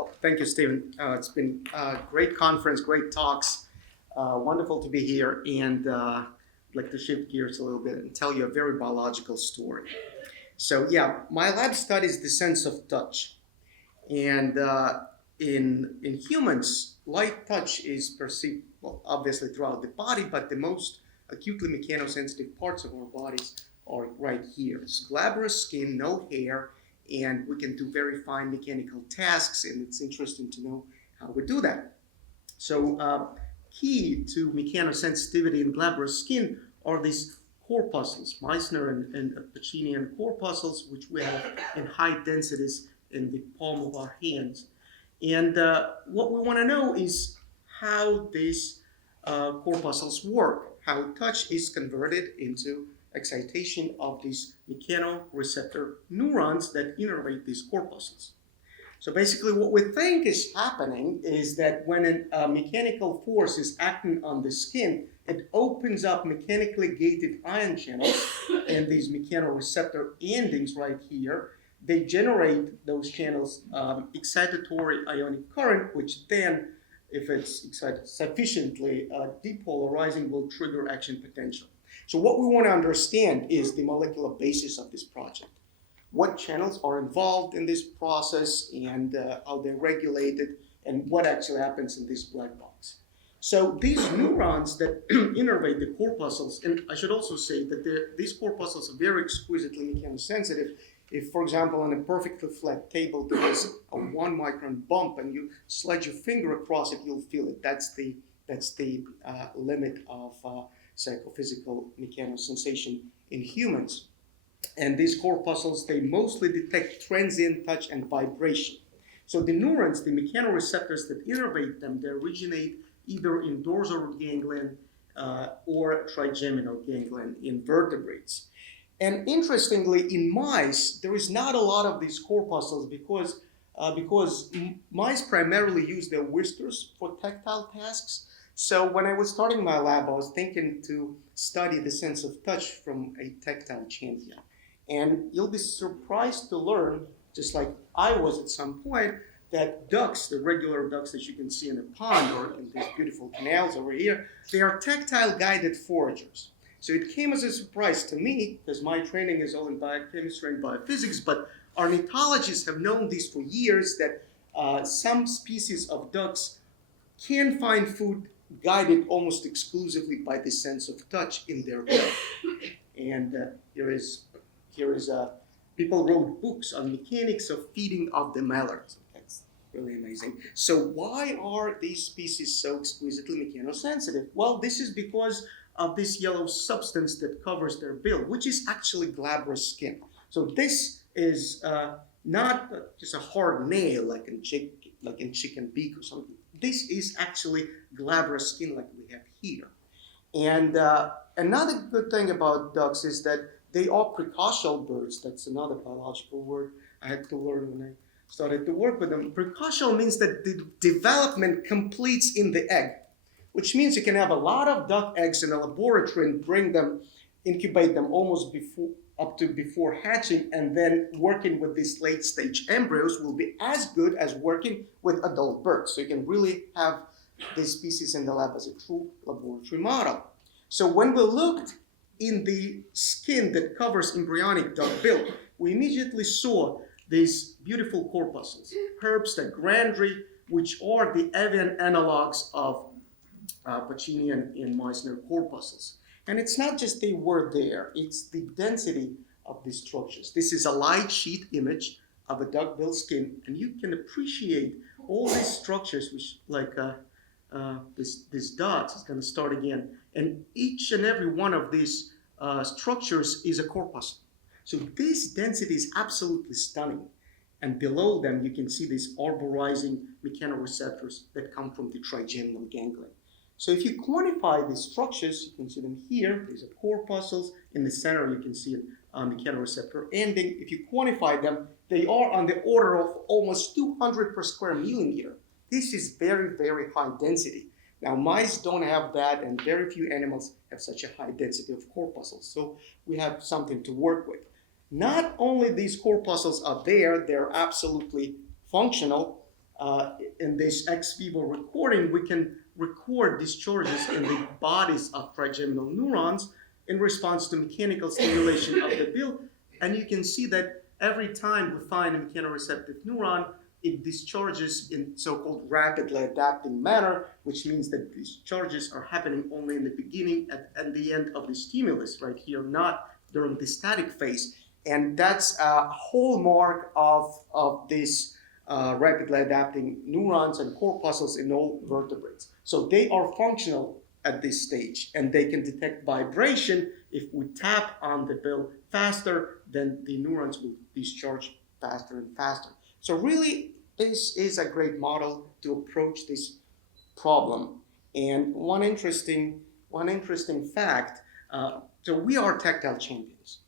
Well, thank you, Stephen. It's been a great conference, great talks. Wonderful to be here. And I'd like to shift gears a little bit and tell you a very biological story. So, yeah, my lab studies the sense of touch. And in humans, light touch is perceived, well, obviously throughout the body, but the most acutely mechanosensitive parts of our bodies are right here. It's glabrous skin, no hair, and we can do very fine mechanical tasks, and it's interesting to know how we do that. So key to mechanosensitivity in glabrous skin are these corpuscles, Meissner and Pacinian corpuscles, which we have in high densities in the palm of our hands. And what we want to know is how these corpuscles work, how touch is converted into excitation of these mechanoreceptor neurons that innervate these corpuscles. So basically what we think is happening is that when a mechanical force is acting on the skin, it opens up mechanically gated ion channels and these mechanoreceptor endings right here. They generate those channels excitatory ionic current, which then, if it's excited sufficiently depolarizing, will trigger action potential. So what we want to understand is the molecular basis of this project. What channels are involved in this process and how they're regulated and what actually happens in this black box. So these neurons that innervate the corpuscles, and I should also say that these corpuscles are very exquisitely mechanosensitive. If, for example, on a perfectly flat table there is a 1 micron bump and you slide your finger across it, you'll feel it. That's the limit of psychophysical mechanosensation in humans. And these corpuscles, they mostly detect transient touch and vibration. So the neurons, the mechanoreceptors that innervate them, they originate either in dorsal root ganglion or trigeminal ganglion in vertebrates. And interestingly, in mice, there is not a lot of these corpuscles because mice primarily use their whiskers for tactile tasks. So when I was starting my lab, I was thinking to study the sense of touch from a tactile champion. And you'll be surprised to learn, just like I was at some point, that ducks, the regular ducks that you can see in a pond or in these beautiful canals over here, they are tactile guided foragers. So it came as a surprise to me, because my training is all in biochemistry and biophysics, but ornithologists have known this for years, that some species of ducks can find food guided almost exclusively by the sense of touch in their bill. And here is people wrote books on mechanics of feeding of the mallards. That's really amazing. So why are these species so exquisitely mechanosensitive? Well, this is because of this yellow substance that covers their bill, which is actually glabrous skin. So this is not just a hard nail like in chicken beak or something. This is actually glabrous skin like we have here. And another good thing about ducks is that they are precocial birds. That's another biological word I had to learn when I started to work with them. Precocial means that the development completes in the egg, which means you can have a lot of duck eggs in a laboratory and bring them, incubate them almost before hatching, and then working with these late stage embryos will be as good as working with adult birds. So you can really have this species in the lab as a true laboratory model. So when we looked in the skin that covers embryonic duck bill, we immediately saw these beautiful corpuscles, Herbst grandri, which are the avian analogs of Pacinian and Meissner corpuscles. And it's not just they were there, it's the density of these structures. This is a light sheet image of a duckbill skin, and you can appreciate all these structures, which like this dots is going to start again. And each and every one of these structures is a corpuscle. So this density is absolutely stunning. And below them, you can see these arborizing mechanoreceptors that come from the trigeminal ganglion. So if you quantify these structures, you can see them here. These are corpuscles. In the center, you can see a mechanoreceptor ending. If you quantify them, they are on the order of almost 200 per square millimeter. This is very, very high density. Now, mice don't have that, and very few animals have such a high density of corpuscles. So we have something to work with. Not only these corpuscles are there, they're absolutely functional. in this ex vivo recording, we can record discharges in the bodies of trigeminal neurons in response to mechanical stimulation of the bill. And you can see that every time we find a mechanoreceptive neuron, it discharges in so-called rapidly adapting manner, which means that discharges are happening only in the beginning and the end of the stimulus, right here, not during the static phase. And that's a hallmark of this rapidly adapting neurons and corpuscles in all vertebrates. So they are functional at this stage, and they can detect vibration. If we tap on the bill faster, then the neurons will discharge faster and faster. So really, this is a great model to approach this problem. And one interesting fact, so we are tactile champions.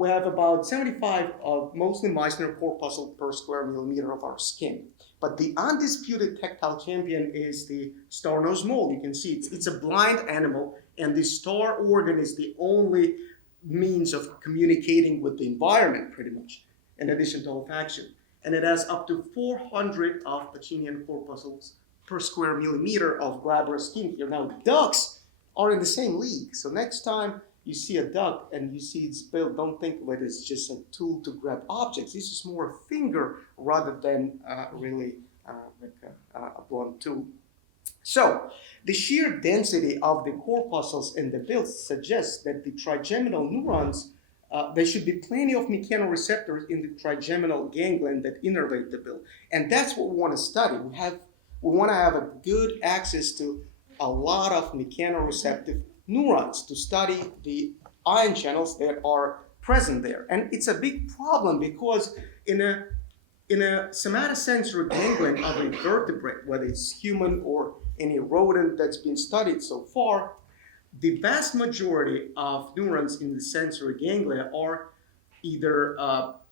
We have about 75 of mostly Meissner corpuscle per square millimeter of our skin. But the undisputed tactile champion is the star-nosed mole. You can see it's a blind animal, and the star organ is the only means of communicating with the environment, pretty much, in addition to olfaction. And it has up to 400 of Pacinian corpuscles per square millimeter of glabrous skin here. Now, ducks are in the same league. So next time you see a duck and you see its bill, don't think of it as just a tool to grab objects. This is more a finger rather than really like a blunt tool. So the sheer density of the corpuscles in the bill suggests that the trigeminal neurons, there should be plenty of mechanoreceptors in the trigeminal ganglion that innervate the bill. And that's what we want to study. We want to have a good access to a lot of mechanoreceptive neurons to study the ion channels that are present there. And it's a big problem because in a somatosensory ganglion of a vertebrate, whether it's human or any rodent that's been studied so far, the vast majority of neurons in the sensory ganglia are either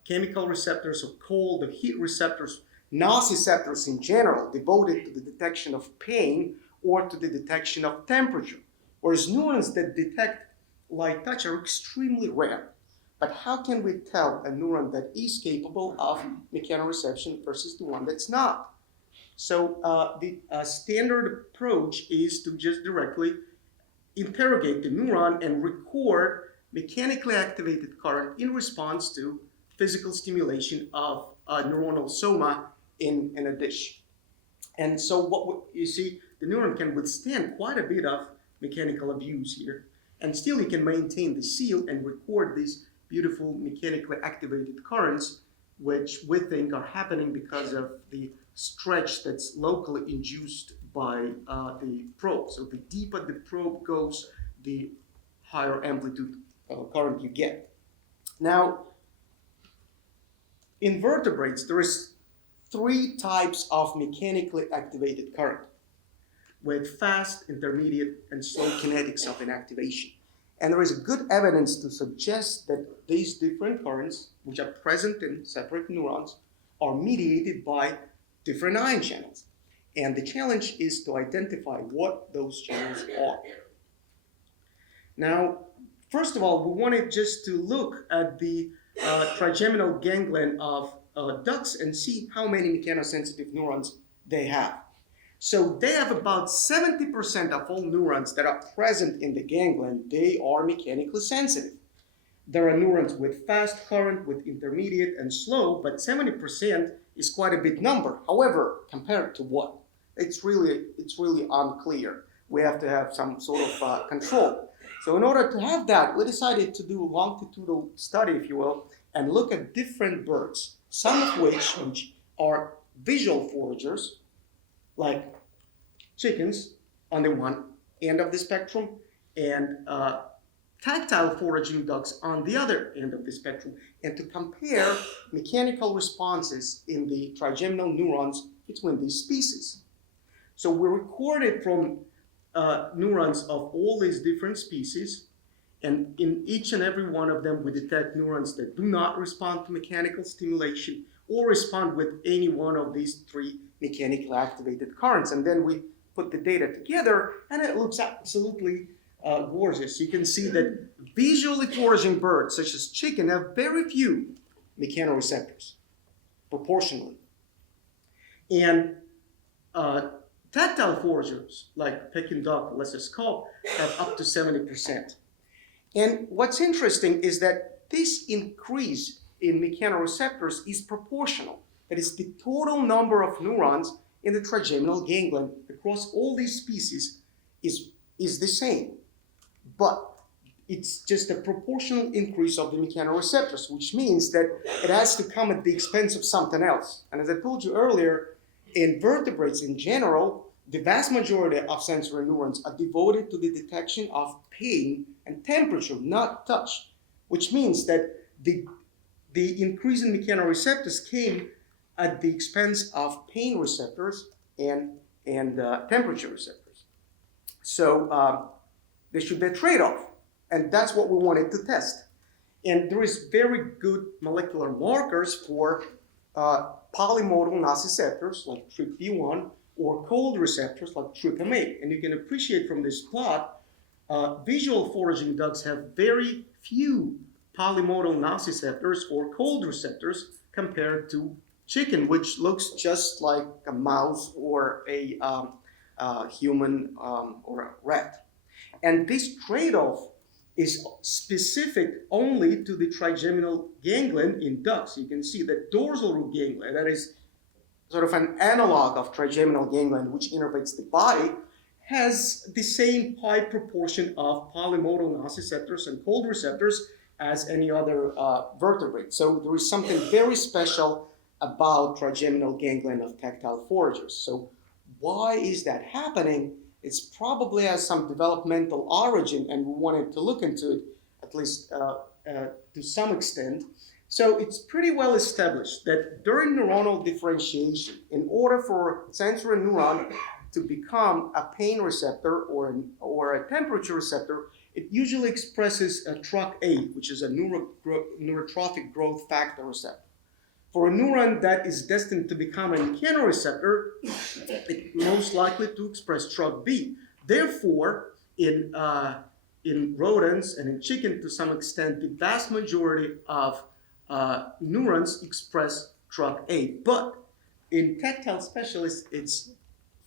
chemical receptors or cold or heat receptors, nociceptors in general, devoted to the detection of pain or to the detection of temperature. Whereas neurons that detect light touch are extremely rare. But how can we tell a neuron that is capable of mechanoreception versus the one that's not? So the standard approach is to just directly interrogate the neuron and record mechanically activated current in response to physical stimulation of a neuronal soma in a dish. And so what you see, the neuron can withstand quite a bit of mechanical abuse here, and still you can maintain the seal and record these beautiful mechanically activated currents, which we think are happening because of the stretch that's locally induced by the probe. So the deeper the probe goes, the higher amplitude current you get. Now, in vertebrates, there is 3 types of mechanically activated current, with fast, intermediate, and slow kinetics of inactivation. And there is good evidence to suggest that these different currents, which are present in separate neurons, are mediated by different ion channels. And the challenge is to identify what those channels are. Now, first of all, we wanted just to look at the trigeminal ganglion of ducks and see how many mechanosensitive neurons they have. So they have about 70% of all neurons that are present in the ganglion, they are mechanically sensitive. There are neurons with fast current, with intermediate and slow, but 70% is quite a big number. However, compared to what? It's really unclear. We have to have some sort of control. So in order to have that, we decided to do a longitudinal study, if you will, and look at different birds, some of which are visual foragers, like chickens on the one end of the spectrum, and tactile foraging ducks on the other end of the spectrum, and to compare mechanical responses in the trigeminal neurons between these species. So we recorded from neurons of all these different species, and in each and every one of them we detect neurons that do not respond to mechanical stimulation or respond with any one of these 3 mechanically activated currents. And then we put the data together, and it looks absolutely gorgeous. You can see that visually foraging birds, such as chicken, have very few mechanoreceptors, proportionally. And tactile foragers, like Peking duck, let's just call, have up to 70%. And what's interesting is that this increase in mechanoreceptors is proportional. That is, the total number of neurons in the trigeminal ganglion across all these species is the same. But it's just a proportional increase of the mechanoreceptors, which means that it has to come at the expense of something else. And as I told you earlier, in vertebrates in general, the vast majority of sensory neurons are devoted to the detection of pain and temperature, not touch, which means that the increase in mechanoreceptors came at the expense of pain receptors and temperature receptors. So there should be a trade-off, and that's what we wanted to test. And there is very good molecular markers for polymodal nociceptors like TRPV1 or cold receptors like TRPM8. And you can appreciate from this plot, visual foraging ducks have very few polymodal nociceptors or cold receptors compared to chicken, which looks just like a mouse or a human or a rat. And this trade-off is specific only to the trigeminal ganglion in ducks. You can see that dorsal root ganglion, that is sort of an analog of trigeminal ganglion which innervates the body, has the same high proportion of polymodal nociceptors and cold receptors as any other vertebrate. So there is something very special about trigeminal ganglion of tactile foragers. So why is that happening? It's probably has some developmental origin, and we wanted to look into it, at least to some extent. So it's pretty well established that during neuronal differentiation, in order for sensory neuron to become a pain receptor or a temperature receptor, it usually expresses a TRK8, which is a neurotrophic growth factor receptor. For a neuron that is destined to become a mechanoreceptor, it's most likely to express TRKB. Therefore, in rodents and in chicken, to some extent, the vast majority of neurons express TRK8. But in tactile specialists, it's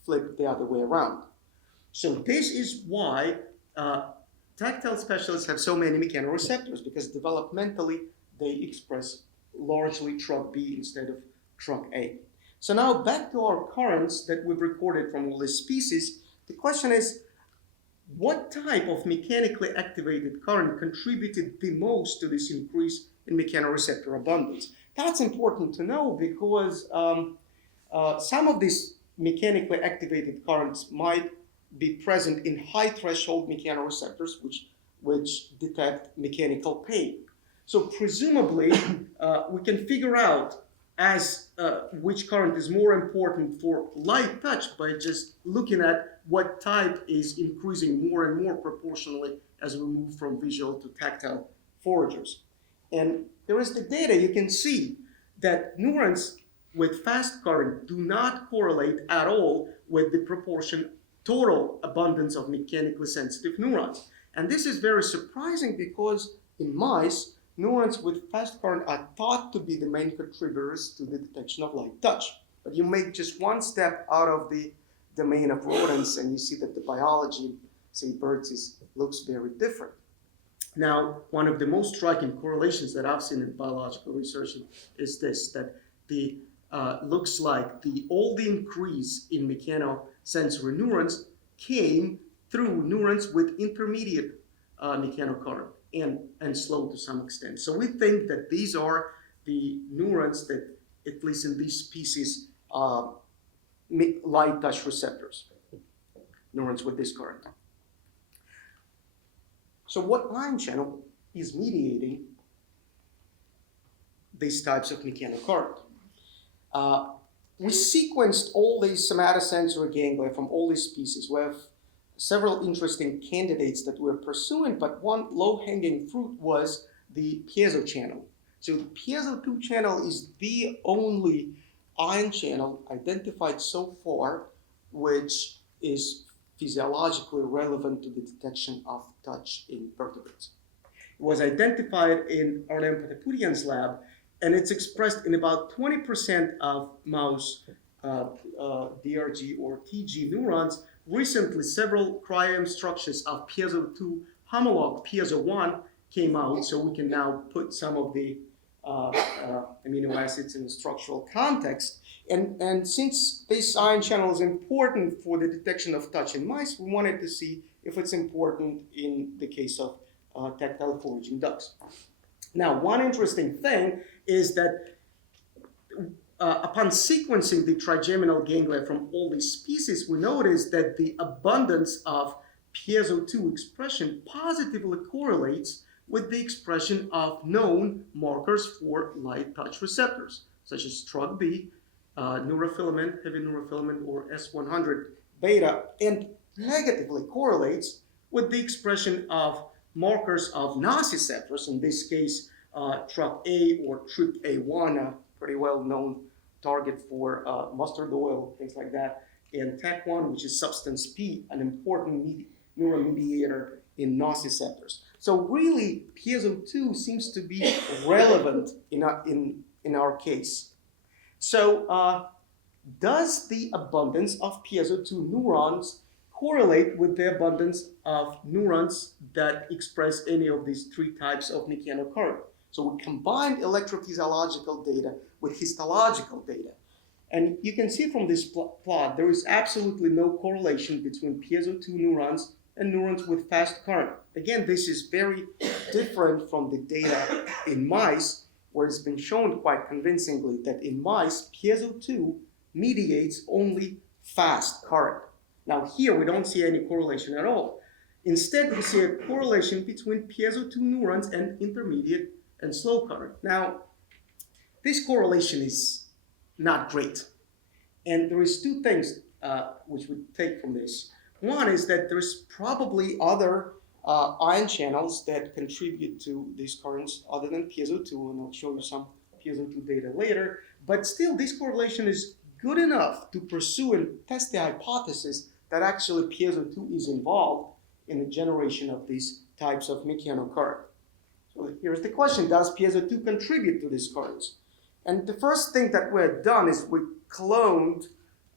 flipped the other way around. So this is why tactile specialists have so many mechanoreceptors, because developmentally they express largely TRKB instead of TRK8. So now back to our currents that we've recorded from all these species. The question is, what type of mechanically activated current contributed the most to this increase in mechanoreceptor abundance? That's important to know because some of these mechanically activated currents might be present in high threshold mechanoreceptors which detect mechanical pain. So presumably, we can figure out which current is more important for light touch by just looking at what type is increasing more and more proportionally as we move from visual to tactile foragers. And there is the data. You can see that neurons with fast current do not correlate at all with the proportion total abundance of mechanically sensitive neurons. And this is very surprising because in mice, neurons with fast current are thought to be the main contributors to the detection of light touch. But you make just one step out of the domain of rodents and you see that the biology, say birds, looks very different. Now, one of the most striking correlations that I've seen in biological research is this, that looks like all the increase in mechanosensory neurons came through neurons with intermediate mechanocurrent and slow to some extent. So we think that these are the neurons that, at least in these species, light touch receptors, neurons with this current. So what ion channel is mediating these types of mechanocurrent? We sequenced all these somatosensory ganglia from all these species. We have several interesting candidates that we're pursuing, but one low-hanging fruit was the piezo channel. So the piezo2 channel is the only ion channel identified so far which is physiologically relevant to the detection of touch in vertebrates. It was identified in Arnem Pataputian's lab, and it's expressed in about 20% of mouse DRG or TG neurons, recently several cryo-EM structures of piezo2 homolog piezo1 came out, so we can now put some of the amino acids in structural context. And since this ion channel is important for the detection of touch in mice, we wanted to see if it's important in the case of tactile foraging ducks. Now, one interesting thing is that upon sequencing the trigeminal ganglia from all these species, we noticed that the abundance of piezo2 expression positively correlates with the expression of known markers for light touch receptors, such as TrkB, neurofilament, heavy neurofilament, or S100 beta, and negatively correlates with the expression of markers of nociceptors, in this case, TrkA or TRPA1, a pretty well-known target for mustard oil, things like that, and TAC1, which is substance P, an important neuromediator in nociceptors. So really, piezo2 seems to be relevant in our case. So does the abundance of piezo2 neurons correlate with the abundance of neurons that express any of these three types of mechanocurrent? So we combined electrophysiological data with histological data. And you can see from this plot, there is absolutely no correlation between piezo2 neurons and neurons with fast current. Again, this is very different from the data in mice, where it's been shown quite convincingly that in mice, piezo2 mediates only fast current. Now here, we don't see any correlation at all. Instead, we see a correlation between piezo2 neurons and intermediate and slow current. Now, this correlation is not great. And there is two things which we take from this. One is that there's probably other ion channels that contribute to these currents other than piezo2, and I'll show you some piezo2 data later. But still, this correlation is good enough to pursue and test the hypothesis that actually piezo2 is involved in the generation of these types of mechanocurrent. So here's the question: does piezo2 contribute to these currents? And the first thing that we had done is we cloned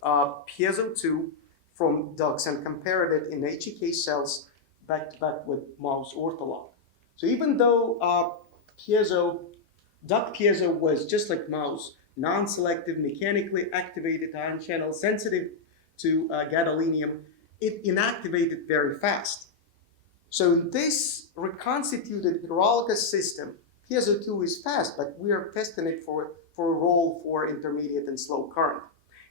piezo2 from ducks and compared it in HEK cells back-to-back with mouse ortholog. So even though duck piezo was just like mouse, non-selective, mechanically activated ion channel, sensitive to gadolinium, it inactivated very fast. So in this reconstituted heterologous system, piezo2 is fast, but we are testing it for a role for intermediate and slow current.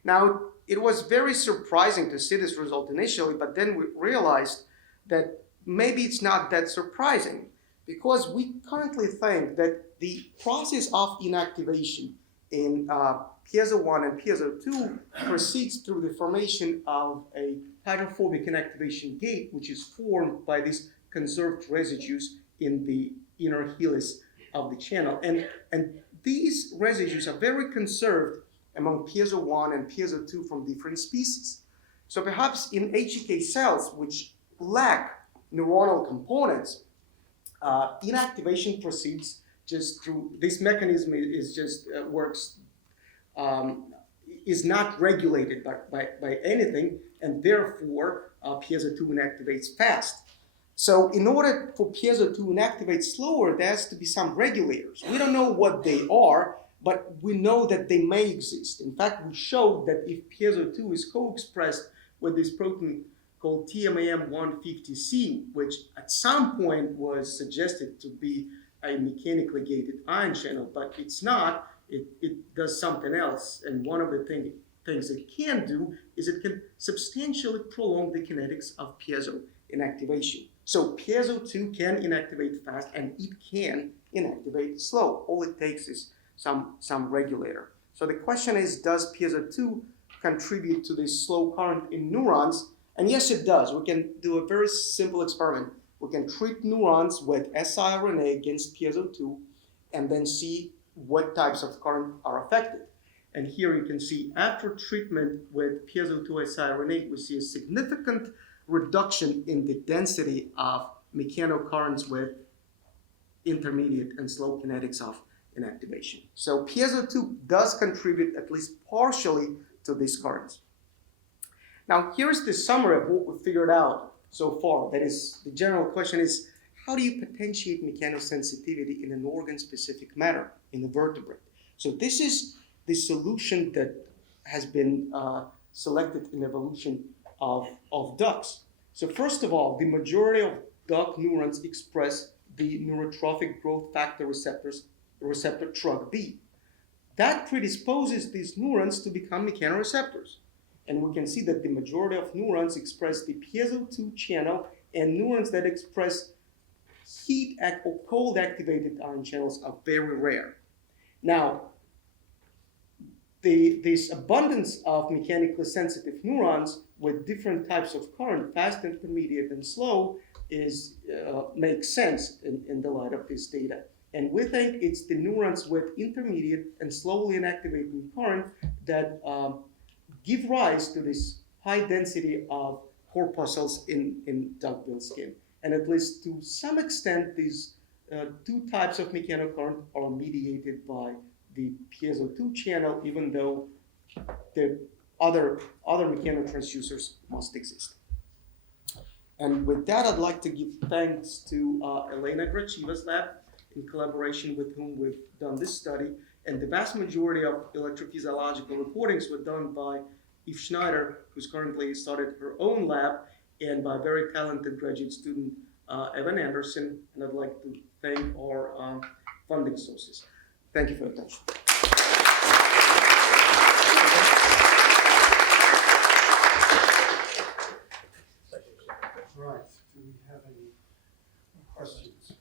Now, it was very surprising to see this result initially, but then we realized that maybe it's not that surprising, because we currently think that the process of inactivation in piezo1 and piezo2 proceeds through the formation of a hydrophobic inactivation gate, which is formed by these conserved residues in the inner helix of the channel. And these residues are very conserved among piezo1 and piezo2 from different species. So perhaps in HEK cells, which lack neuronal components, inactivation proceeds just through, this mechanism is just works, is not regulated by anything, and therefore piezo2 inactivates fast. So in order for piezo2 to inactivate slower, there has to be some regulators. We don't know what they are, but we know that they may exist. In fact, we showed that if piezo2 is co-expressed with this protein called TMAM150C, which at some point was suggested to be a mechanically gated ion channel, but it's not. It does something else. And one of the things it can do is it can substantially prolong the kinetics of piezo inactivation. So piezo2 can inactivate fast, and it can inactivate slow. All it takes is some regulator. So the question is, does piezo2 contribute to this slow current in neurons? And yes, it does. We can do a very simple experiment. We can treat neurons with siRNA against piezo2 and then see what types of current are affected. And here you can see after treatment with piezo2 siRNA, we see a significant reduction in the density of mechanocurrents with intermediate and slow kinetics of inactivation. So piezo2 does contribute at least partially to these currents. Now, here's the summary of what we figured out so far. That is, the general question is, how do you potentiate mechanosensitivity in an organ-specific manner in the vertebrate? So this is the solution that has been selected in evolution of ducks. So first of all, the majority of duck neurons express the neurotrophic growth factor receptor TRK-B. That predisposes these neurons to become mechanoreceptors. And we can see that the majority of neurons express the piezo2 channel, and neurons that express heat or cold activated ion channels are very rare. Now, this abundance of mechanically sensitive neurons with different types of current, fast, intermediate, and slow, makes sense in the light of this data. And we think it's the neurons with intermediate and slowly inactivating current that give rise to this high density of corpuscles in duckbill skin. And at least to some extent, these two types of mechanocurrent are mediated by the piezo2 channel, even though the other mechanotransducers must exist. And with that, I'd like to give thanks to Elena Grachiva's lab, in collaboration with whom we've done this study. And the vast majority of electrophysiological recordings were done by Eve Schneider, who's currently started her own lab, and by very talented graduate student, Evan Anderson. And I'd like to thank our funding sources. Thank you for your attention. Right. Do we have any questions?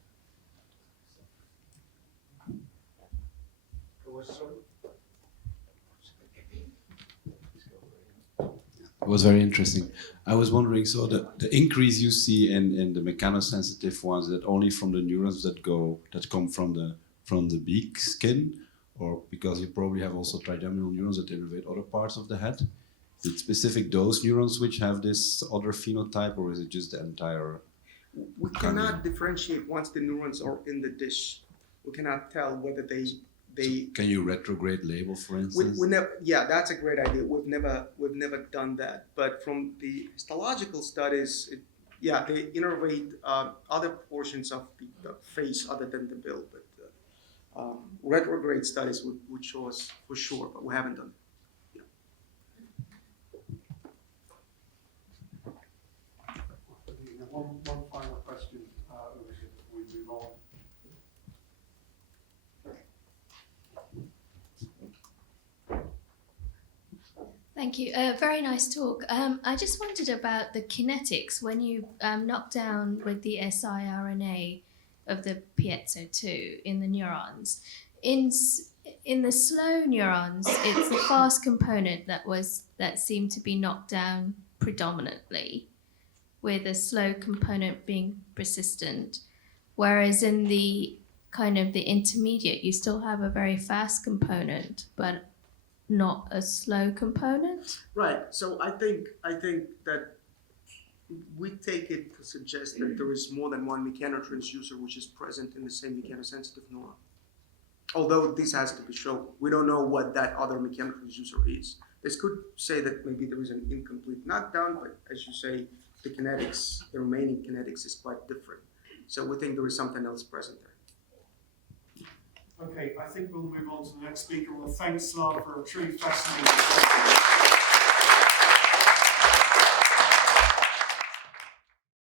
It was very interesting. I was wondering, so the increase you see in the mechanosensitive ones, that only from the neurons that come from the beak skin, or because you probably have also trigeminal neurons that innervate other parts of the head? Is it specific those neurons which have this other phenotype, or is it just the entire? We cannot differentiate once the neurons are in the dish. We cannot tell whether they. So can you retrograde label, for instance? Yeah, that's a great idea. We've never done that. But from the histological studies, they innervate other portions of the face other than the bill. But retrograde studies would show us for sure, but we haven't done it. One final question over here before we move on. Thank you. Very nice talk. I just wondered about the kinetics when you knock down with the siRNA of the piezo2 in the neurons. In the slow neurons, it's the fast component that seemed to be knocked down predominantly, with the slow component being persistent. Whereas in the kind of the intermediate, you still have a very fast component, but not a slow component. Right. So I think that we take it to suggest that there is more than one mechanotransducer which is present in the same mechanosensitive neuron. Although this has to be shown, we don't know what that other mechanotransducer is. This could say that maybe there is an incomplete knockdown, but as you say, the remaining kinetics is quite different. So we think there is something else present there. Okay, I think we'll move on to the next speaker. Well, thanks, Slav, for a truly fascinating